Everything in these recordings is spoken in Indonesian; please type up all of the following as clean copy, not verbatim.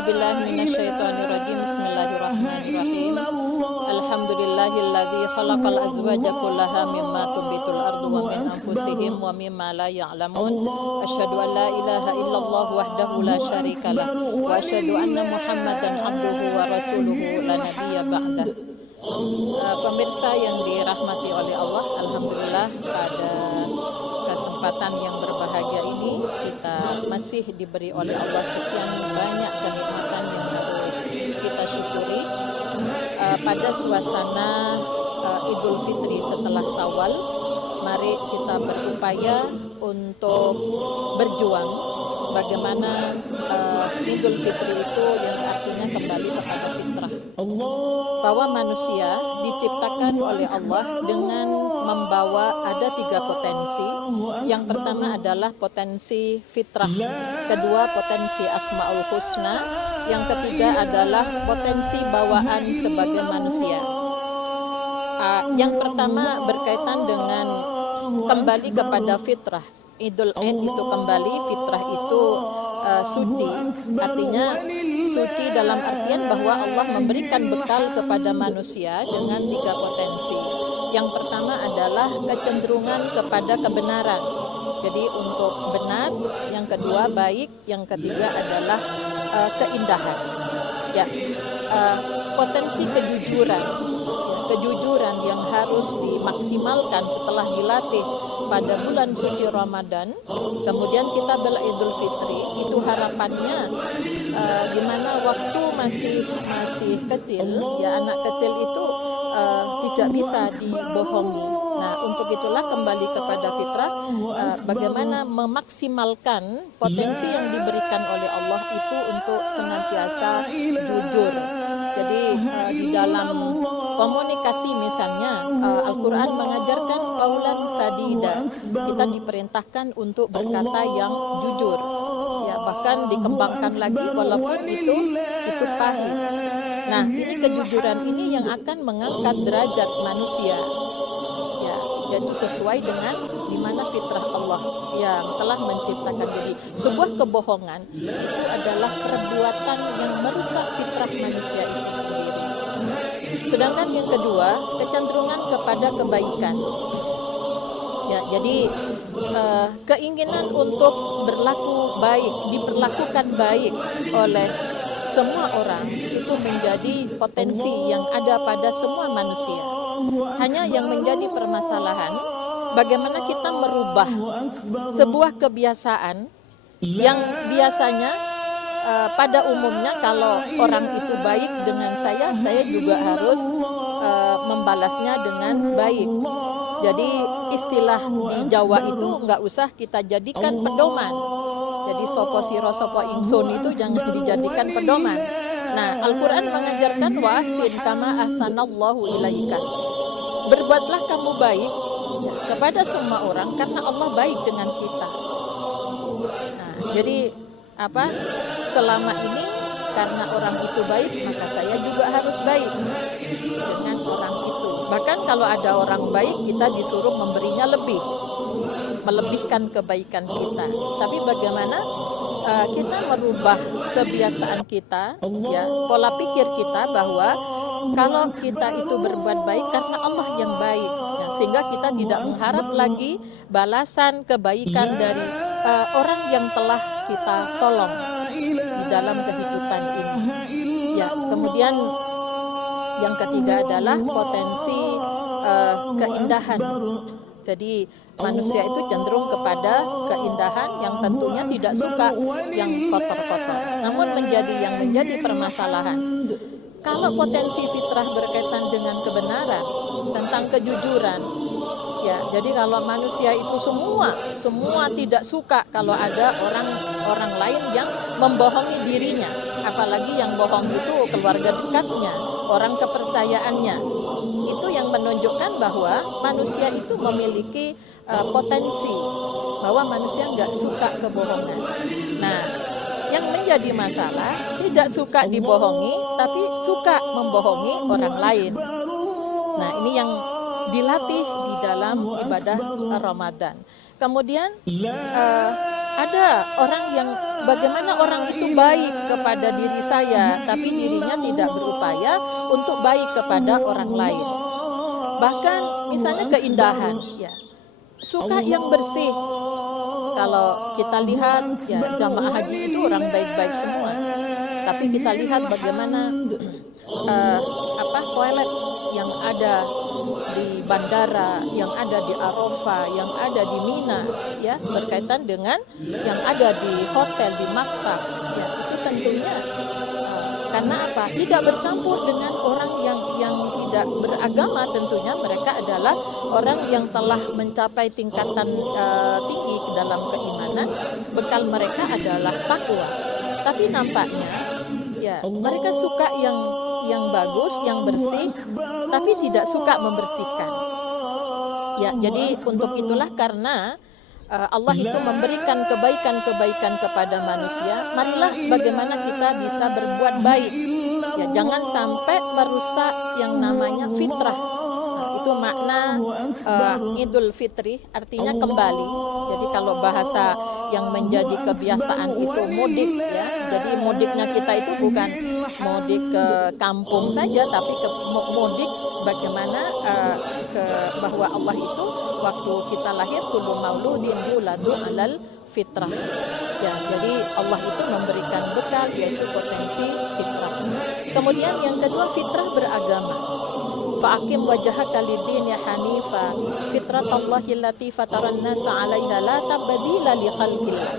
A'udzubillahi minasyaitonirrajim. Bismillahirrahmanirrahim. Alhamdulillahilladzi khalaqal azwaja kullaha mimma tumbitul ardu wa min anfusihim wa mimma la ya'lamun. Asyhadu an la ilaha illallah wahdahu la syarikalah wa asyhadu anna Muhammadan abduhu wa rasuluhu la nabiyya ba'dah. Pemirsa yang dirahmati oleh Allah, alhamdulillah pada kesempatan yang berbahagia ini kita masih diberi oleh Allah sekian banyak kenikmatan yang harus kita syukuri pada suasana Idul Fitri setelah Syawal. Mari kita berupaya untuk berjuang bagaimana Idul Fitri itu yang artinya kembali kepada fitrah, bahwa manusia diciptakan oleh Allah dengan membawa ada 3 potensi. Yang pertama adalah potensi fitrah, kedua potensi asmaul husna, yang ketiga adalah potensi bawaan sebagai manusia. Yang pertama berkaitan dengan kembali kepada fitrah. Idul Aid itu kembali, fitrah itu suci, artinya suci dalam artian bahwa Allah memberikan bekal kepada manusia dengan 3 potensi. Yang pertama adalah kecenderungan kepada kebenaran, jadi untuk benar. Yang kedua baik, yang ketiga adalah keindahan. Ya, potensi kejujuran yang harus dimaksimalkan setelah dilatih pada bulan suci Ramadan. Kemudian kita Idul Fitri itu harapannya di mana waktu masih kecil, ya anak kecil itu tidak bisa dibohongi. Nah, untuk itulah kembali kepada fitrah, bagaimana memaksimalkan potensi yang diberikan oleh Allah itu untuk senantiasa jujur. Jadi di dalam komunikasi misalnya Al-Quran mengajarkan qaulan sadida, kita diperintahkan untuk berkata yang jujur, ya bahkan dikembangkan lagi walaupun itu pahit. Nah, ini kejujuran ini yang akan mengangkat derajat manusia, ya jadi sesuai dengan di mana fitrah Allah yang telah menciptakan. Jadi sebuah kebohongan itu adalah perbuatan yang merusak fitrah manusia itu sendiri. Sedangkan yang kedua, kecenderungan kepada kebaikan. Ya, jadi keinginan untuk berlaku baik, diperlakukan baik oleh semua orang itu menjadi potensi yang ada pada semua manusia. Hanya yang menjadi permasalahan, bagaimana kita merubah sebuah kebiasaan yang biasanya pada umumnya kalau orang itu baik dengan saya juga harus membalasnya dengan baik. Jadi istilah di Jawa itu nggak usah kita jadikan pedoman. Jadi sopo siro sopo ingsun itu jangan dijadikan pedoman. Nah, Al-Quran mengajarkan wa ahsin kama ahsanallahu ilaika. Berbuatlah kamu baik kepada semua orang karena Allah baik dengan kita. Nah, jadi selama ini karena orang itu baik, maka saya juga harus baik dengan orang itu. Bahkan kalau ada orang baik, kita disuruh memberinya melebihkan kebaikan kita. Tapi bagaimana kita merubah kebiasaan kita, ya pola pikir kita bahwa kalau kita itu berbuat baik karena Allah yang baik, ya, sehingga kita tidak mengharap lagi balasan kebaikan dari orang yang telah kita tolong di dalam kehidupan ini. Ya, kemudian yang ketiga adalah potensi keindahan. Jadi manusia itu cenderung kepada keindahan yang tentunya tidak suka yang kotor-kotor. Namun yang menjadi permasalahan, kalau potensi fitrah berkaitan dengan kebenaran, tentang kejujuran, ya jadi kalau manusia itu semua tidak suka kalau ada orang lain yang membohongi dirinya, apalagi yang bohong itu keluarga dekatnya, orang kepercayaannya. Itu yang menunjukkan bahwa manusia itu memiliki potensi bahwa manusia nggak suka kebohongan. Nah, yang menjadi masalah tidak suka dibohongi, tapi suka membohongi orang lain. Nah, ini yang dilatih di dalam ibadah Ramadan. Kemudian ada orang yang bagaimana orang itu baik kepada diri saya, tapi dirinya tidak berupaya untuk baik kepada orang lain. Bahkan misalnya keindahan, ya, suka yang bersih. Kalau kita lihat ya jamaah haji itu orang baik-baik semua. Tapi kita lihat bagaimana toilet yang ada di bandara, yang ada di Arafah, yang ada di Mina, ya, berkaitan dengan yang ada di hotel di Makkah, ya, itu tentunya karena apa? Tidak bercampur dengan orang yang tidak beragama. Tentunya mereka adalah orang yang telah mencapai tingkatan tinggi ke dalam keimanan. Bekal mereka adalah takwa. Tapi nampaknya ya mereka suka yang bagus, yang bersih, tapi tidak suka membersihkan. Ya, jadi untuk itulah karena Allah itu memberikan kebaikan-kebaikan kepada manusia. Marilah bagaimana kita bisa berbuat baik. Ya, jangan sampai merusak yang namanya fitrah. Nah, itu makna Idul Fitri, artinya kembali. Jadi kalau bahasa yang menjadi kebiasaan itu mudik, ya. Jadi mudiknya kita itu bukan mudik ke kampung saja, tapi ke mudik bagaimana bahwa Allah itu waktu kita lahir kullu mauludin yuladu alal fitrah. Ya, jadi Allah itu memberikan bekal yaitu potensi fitrah. Kemudian yang kedua, fitrah beragama. Fa'akim wajhaka lid-dini hanifa fitratallahi allati fataran nasa 'alaiha la tabdila li khalqillah.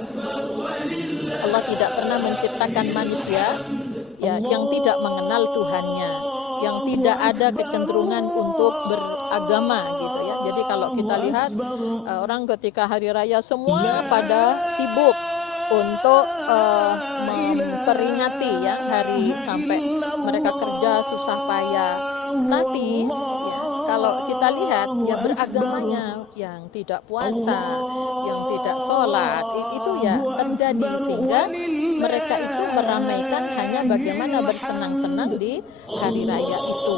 Allah tidak pernah menciptakan manusia ya yang tidak mengenal Tuhannya, yang tidak ada kecenderungan untuk beragama gitu ya. Jadi kalau kita lihat orang ketika hari raya semua pada sibuk untuk memperingati ya hari sampai mereka kerja susah payah. Tapi ya kalau kita lihat ya beragamanya yang tidak puasa, yang tidak sholat itu ya terjadi sehingga mereka itu meramaikan hanya bagaimana bersenang-senang di hari raya itu.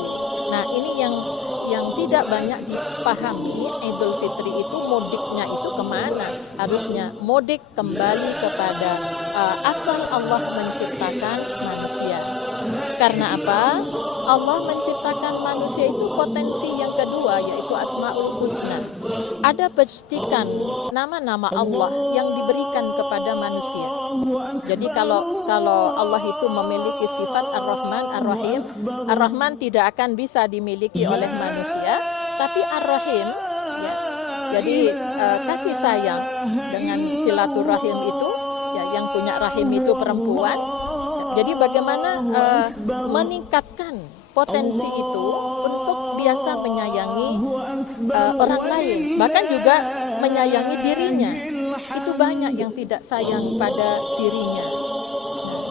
Nah, ini yang tidak banyak dipahami. Idul Fitri itu mudiknya itu kemana? Harusnya mudik kembali kepada asal Allah menciptakan manusia. Karena apa? Allah menciptakan manusia itu potensi yang kedua yaitu Asmaul Husna. Ada petikan nama-nama Allah yang diberikan kepada manusia. Jadi kalau Allah itu memiliki sifat Ar-Rahman, Ar-Rahim, Ar-Rahman tidak akan bisa dimiliki oleh manusia, tapi Ar-Rahim ya. Jadi kasih sayang dengan silaturahim itu ya, yang punya rahim itu perempuan. Jadi bagaimana meningkatkan potensi itu untuk biasa menyayangi orang lain, bahkan juga menyayangi dirinya. Itu banyak yang tidak sayang pada dirinya.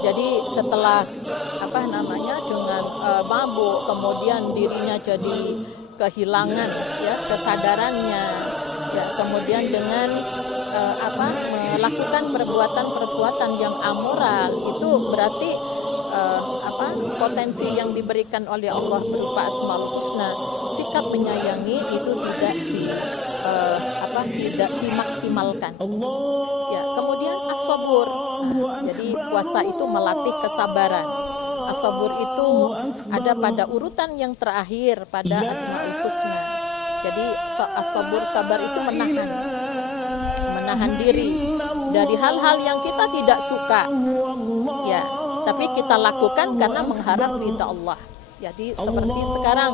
Jadi setelah dengan mabuk, kemudian dirinya jadi kehilangan ya kesadarannya, ya kemudian dengan melakukan perbuatan-perbuatan yang amoral, itu berarti potensi yang diberikan oleh Allah berupa Asmaul Husna, sikap menyayangi itu tidak dimaksimalkan. Ya, kemudian as-sabur. Jadi puasa itu melatih kesabaran. As-sabur itu ada pada urutan yang terakhir pada Asmaul Husna. Jadi as-sabur, sabar itu menahan diri dari hal-hal yang kita tidak suka. Ya, tapi kita lakukan karena mengharap ridha Allah. Jadi seperti sekarang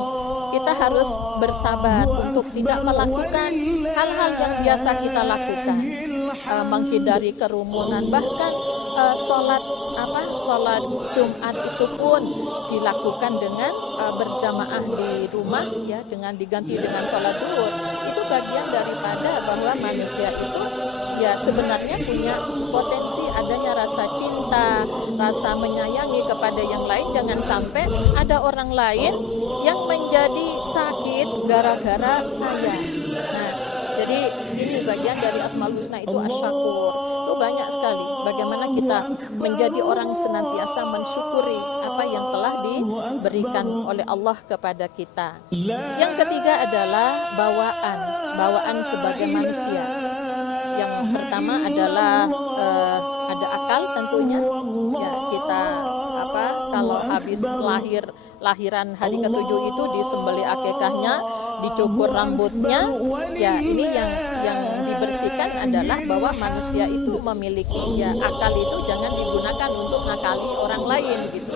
kita harus bersabar untuk tidak melakukan hal-hal yang biasa kita lakukan, menghindari kerumunan, bahkan sholat Jumat itu pun dilakukan dengan berjamaah di rumah ya, dengan diganti dengan sholat zuhur. Itu bagian daripada bahwa manusia itu ya sebenarnya punya potensi adanya rasa cinta, rasa menyayangi kepada yang lain. Jangan sampai ada orang lain yang menjadi sakit gara-gara saya. Nah, jadi ini bagian dari Asmaul Husna itu asyakur. Itu banyak sekali bagaimana kita menjadi orang senantiasa mensyukuri apa yang telah diberikan oleh Allah kepada kita. Yang ketiga adalah bawaan sebagai manusia. Yang pertama adalah ada akal tentunya. Ya, kita kalau habis lahiran hari ke-7 itu disembelih akikahnya, dicukur rambutnya. Ya, ini yang dibersihkan adalah bahwa manusia itu memiliki akal itu jangan digunakan untuk ngakali orang lain gitu.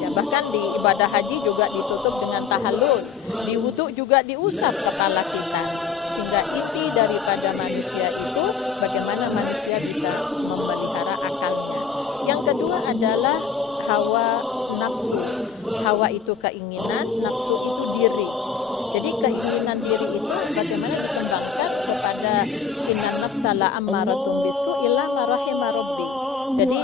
Ya, bahkan di ibadah haji juga ditutup dengan tahallul, di wudu juga diusap kepala kita. Sehingga inti daripada manusia itu bagaimana manusia bisa memelihara akalnya. Yang kedua adalah hawa nafsu. Hawa itu keinginan, nafsu itu diri. Jadi keinginan diri itu bagaimana dikembangkan kepada innan nafsala ammaratun bisu illa ma rahima rabbi. Jadi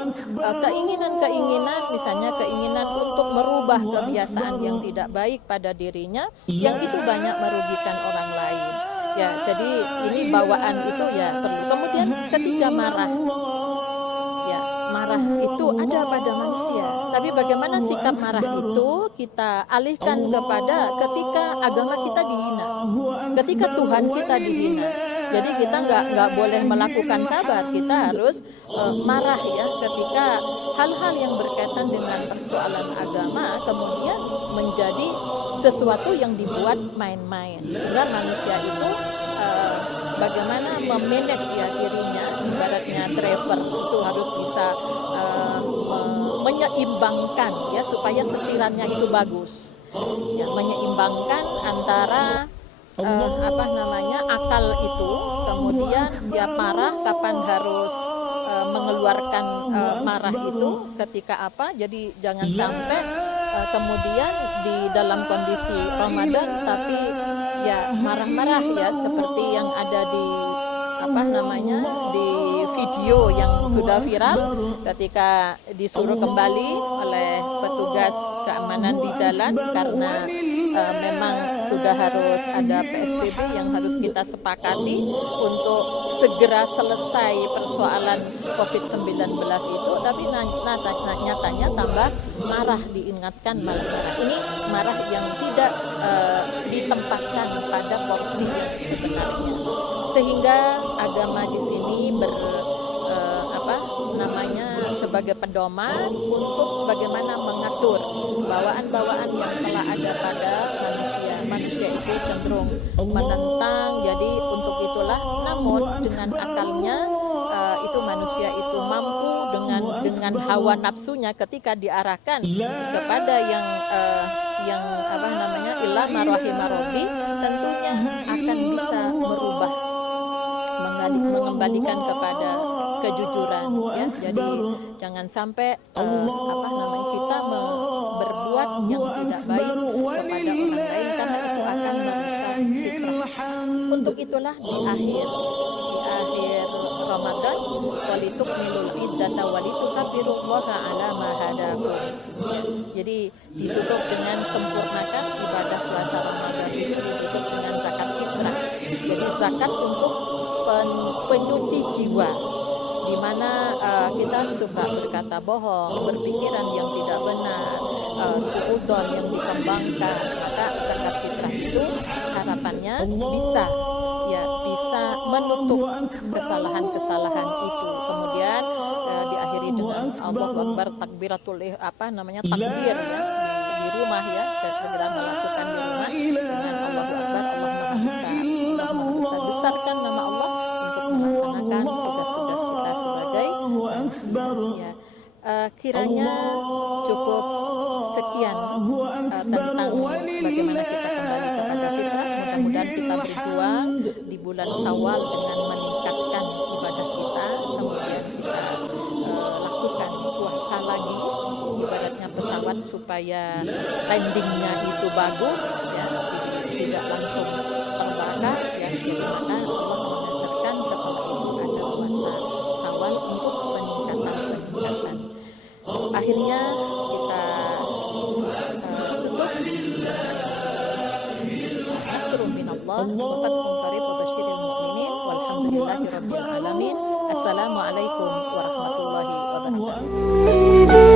keinginan misalnya keinginan untuk merubah kebiasaan yang tidak baik pada dirinya, yang itu banyak merugikan orang lain. Ya, jadi ini bawaan itu ya perlu. Kemudian ketika marah, ya marah itu ada pada manusia. Tapi bagaimana sikap marah itu kita alihkan kepada ketika agama kita dihina, ketika Tuhan kita dihina. Jadi kita nggak boleh melakukan sabar, kita harus marah ya ketika hal-hal yang berkaitan dengan persoalan agama kemudian menjadi sesuatu yang dibuat main-main. Sehingga manusia itu bagaimana memanage ya dirinya, ibaratnya driver itu harus bisa menyeimbangkan ya supaya setirannya itu bagus. Ya, menyeimbangkan antara akal itu, kemudian dia marah kapan harus mengeluarkan marah itu ketika apa. Jadi jangan sampai kemudian di dalam kondisi Ramadan tapi ya marah-marah ya seperti yang ada di di video yang sudah viral ketika disuruh kembali oleh petugas keamanan di jalan karena memang sudah harus ada PSBB yang harus kita sepakati untuk segera selesai persoalan COVID-19 itu, tapi nyatanya tambah marah, diingatkan malah marah. Ini marah yang tidak ditempatkan pada porsi yang sebenarnya. Sehingga agama di sini sebagai pedoman untuk bagaimana mengatur bawaan-bawaan yang telah ada pada manusia. Manusia itu cenderung menentang, jadi untuk itulah namun dengan akalnya itu manusia itu mampu dengan hawa nafsunya ketika diarahkan kepada yang illa ma rahima rabbi, tentunya akan bisa merubah, mengembalikan kepada kejujuran ya. Jadi jangan sampai kita berbuat yang tidak baik kepada orang lain karena itu akan merusak fitrah. Untuk itulah di akhir Ramadan walitukmilul iddata walitukabbirullaha ala ma hadakum. Jadi ditutup dengan sempurnakan ibadah puasa Ramadan itu ditutup dengan zakat fitrah. Jadi zakat untuk pencuci jiwa, di mana kita suka berkata bohong, berpikiran yang tidak benar, suudzon yang dikembangkan, maka zakat fitrah itu harapannya bisa menutup kesalahan-kesalahan itu. Kemudian diakhiri dengan Allahu Akbar, takbiratul takbir ya di rumah ya, segera melakukan di rumah dengan Allahu Akbar, Allah Maha Besar, Allah Maha Besar. Besarkan nama Allah untuk melaksanakan tugas-tugas kita sebagai manusia. Kiranya cukup sekian tentang bagaimana kita kembali kepada fitrah. Mudah-mudahan kita berjuang di bulan Syawal dengan meningkatkan ibadah kita, kemudian kita lakukan puasa lagi, ibaratnya pesawat supaya landingnya itu bagus ya, tidak langsung terbakar ya. Jadi maka Allah mengajarkan setelah itu ada puasa Syawal untuk peningkatan. Akhirnya kita tutup nasrun minallah wa fathun qarib wa basyiril mu'minin walhamdulillahi rabbil alamin. Assalamualaikum warahmatullahi wabarakatuh.